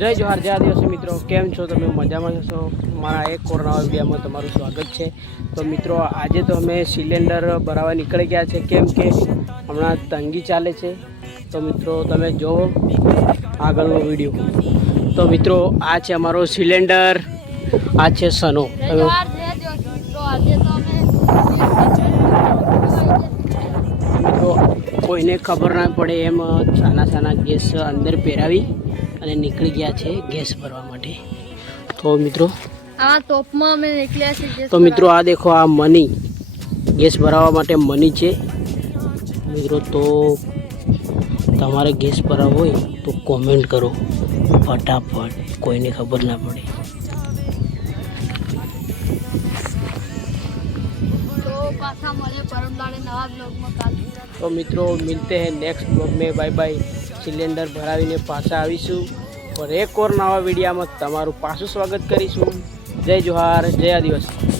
જય જોહાર જય આદિવાસી મિત્રો, કેમ છો તમે? મજામાં છો? મારા એક કોરોના વિડીયોમાં તમારું સ્વાગત છે। તો મિત્રો આજે તો અમે સિલિન્ડર ભરાવા નીકળી ગયા છે, કેમ કે હમણાં તંગી ચાલે છે। તો મિત્રો તમે જોવો આગળનો વિડીયો। તો મિત્રો આ છે અમારો સિલિન્ડર, આ છે સનો। મિત્રો કોઈને ખબર ના પડે એમ સાના સાના ગેસ અંદર પહેરાવી અને નીકળી ગયા છે ગેસ ભરવા માટે। તો મિત્રો આ ટોપમાં અમે નીકળ્યા છે ગેસ। તો મિત્રો આ દેખો, આ મની ગેસ ભરાવા માટે મની છે મિત્રો। તો તમારે ગેસ ભરાવો હોય તો કોમેન્ટ કરો ફટાફટ, કોઈને ખબર ના પડે। तो मित्रों मिलते हैं नेक्स्ट ब्लॉग में। Bye bye. सिलेंडर भरावीने पाछा आवीशुं और एक और नवा वीडियो में तमारुं पाछुं स्वागत करीशुं। जय जोहार, जय आदिवासी।